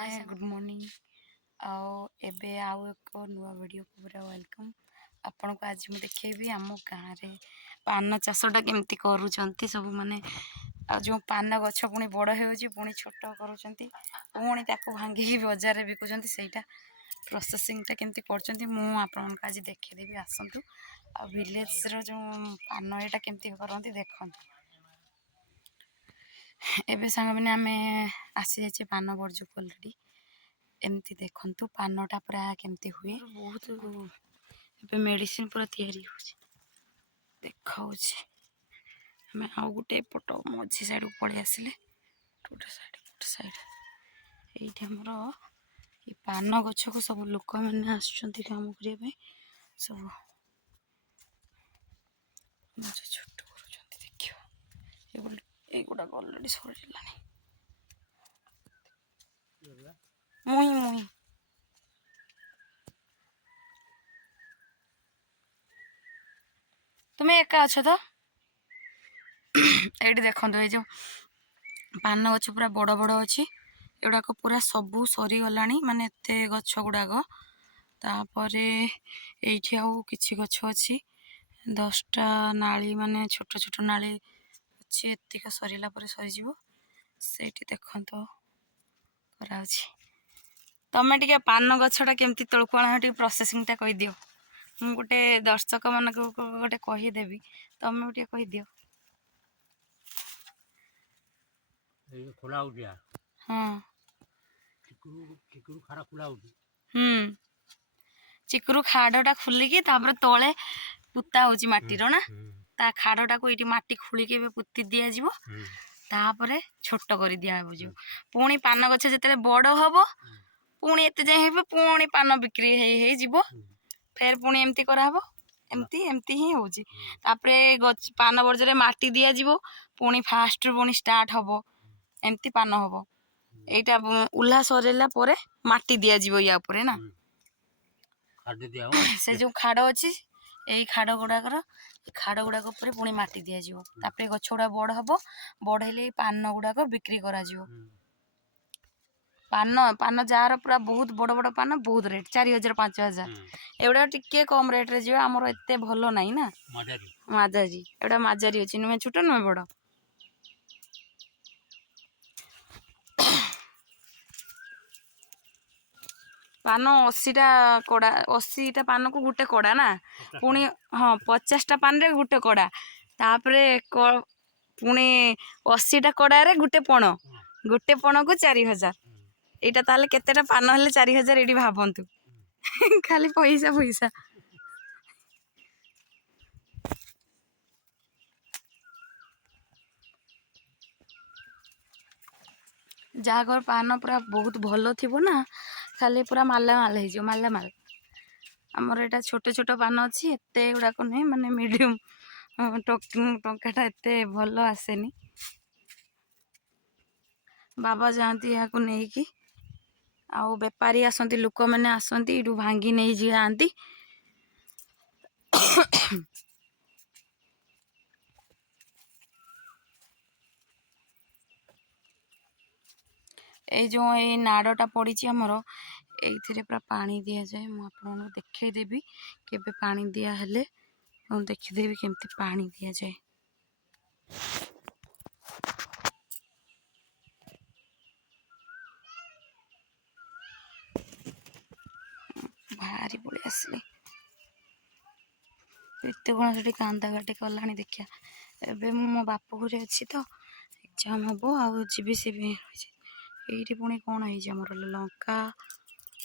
hi good morning एबे आउ एक नुआ वीडियो को पूरा वेलकम आपन को आज मैं देखैबी आम गाँव रे पान चाषटा केमती करूचंती सब माने जो पान गछ पुणी बड़ होउची पुणी छोट करूचंती पुणी ताको भांगी बाजार रे बिकुचंती सेटा प्रोसेसिंगटा केमती करचंती मु आपन को आज देखै देबी आसंतु आ विलेज रो जो पान एटा केमती करंती देखंतु एबे सांग मैंने आम आसी जाइए पान बर्जू अलरेडी एमती देखु पानटा पूरा केमती हुए बहुत एबे मेडिसिन पूरा तैयारी हो देखा आम आउ गोटे पट मझी साइड को पलि आसिले गोटे साइड ये आमर ये पान गछ को सब लोक मैंने आसुँच काम करने सब छोट कर देखिए एगुड़ाक अलरेडी सर मुई मुई तुम्हें एका अच्छ तो ये देखो ये जो पान गछ पूरा बड़ बड़ अच्छी एगुड़ाक पूरा सबू सरीगला माने एत गछ गुड़ाक तापर ये आउ कि गछ अच्छी 10टा नाली माने छोट छोट नाली अच्छी एतिक सरला सरीज से देखो करा तमें टे पान गछटा केमती तलकु आना प्रोसेसिंगटा कहीदि मु गोटे दर्शक मान गोटे कहीदेवी तमें गोटे कहीदि हाँ चिकुरु खाड़टा खुलिकी तले पुता हो माटीर ना ता खाड़टा को ये माटी खोलिकी पुती दिज्व तापर छोट कर दिहब जो पुणी पान गछ जिते बड़ हम पुणी एत जाए पुणी पान बिक्री हो फेर पुणी एमती कराहब एमती एमती ही होची तापरे पान बर्जरे माटी दिज्व पुणी फास्ट पुणी स्टार्ट हम एमती पान हम एटा उल्हा सरला परे माटी दिज्व या उपरे ना से जो खाड़ अच्छी यही खाड़ गुड़ाकर खाड़ गुड़ाक पुणी माटी दिज्व तापर गछ गुड़ा बड़ हम बढ़ेले पान गुड़ाक बिक्री करा पान पान जार पूरा बहुत बड़ बड़ पान बहुत रेट 4000 5000 एवढा टिके कम रेट रे जीवा हमर एते भलो नाही ना माजारी एवढा माजारी अछि नुहे छोट नुहे बड़ पान 80टा कड़ा 80टा पान को गुटे कड़ा ना पुणी हाँ 50टा पान रे गुटे कड़ा तापरे पुणी 80टा कड़ा रे गुटे पण को 4000 एटा ताले केतेटा पान हेले 4000 एडी भाबंतु खाली पैसा पैसा जहाँ घर पान पूरा बहुत भल थी ना खाली पूरा मालामाल हो मालामाल आमर एटा छोट छोट पान अच्छी एत गुड़ाक नुहे माने मीडियम टंकाटा एत भल आसेनी बाबा जाती यहाँ नहीं कि आउ बेपारी आसती लोक मैंने आसती ये भांगी नहीं जाती ये जो ये नाड़टा पड़ी आमर ये पूरा पानी दि जाए मुझे देखदेवी केबे पानी दिया हेले देखदेवी केमती पानी दि जाए भारी पड़े आसली एत कौन से कांदा काटे कला देखिया एबे मो बाप घर अच्छी तो एग्जाम हम आबी से ये पुणी कौन होमर लंका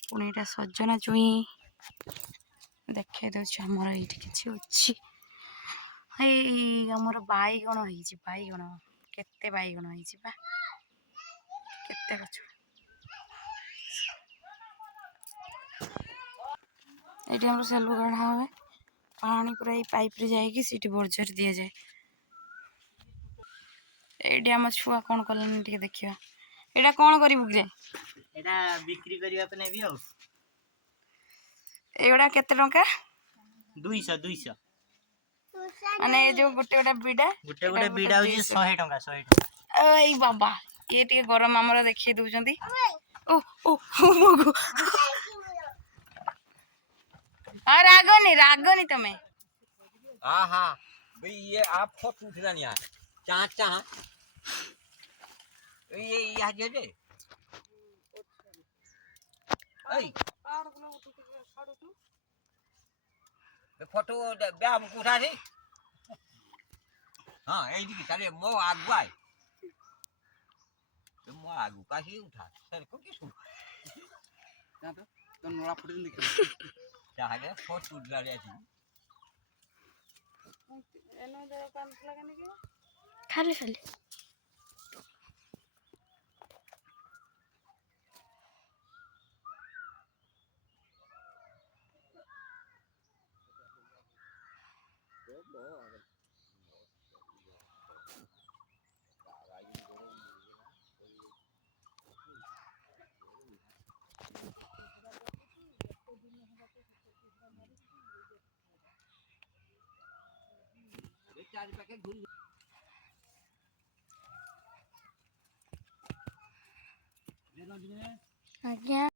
पुणी यहाँ सजना चुई देखे दमर ये कि अच्छी आमर बैगण बैगण केते बैगण केते गछ ये आम सेलु गाढ़ा हुए पानी पूरा पाइप रे जाएगी सीटी बर्जर दि जाए ये आम छुआ कौन कलानी टे देखा एटा कौन करू कि बिक्री करने पे नेबी आउ एगुड़ा केते टंका 200 माने जो गोटे गोटे बीड़ा होची 100 टंका 100 टंका ए बाबा ये टे गरम आमर देखिए दउचंती ओ ओ मगु आ रागनी तमे हाँ हाँ भाई ये आप फोटो उठला नहीं यार चाचा ये यहाँ जे दे ऐ फोटो ब्याह में उठा दे हाँ ऐ दिखे चले मो आगु आए तो मो आगु का ही उठा सर को किस उठा तो नोड़ा फोटो दिखे चाहे फोटो उठला ले थी खाली खाली चार पैकेट घूम आज्ञा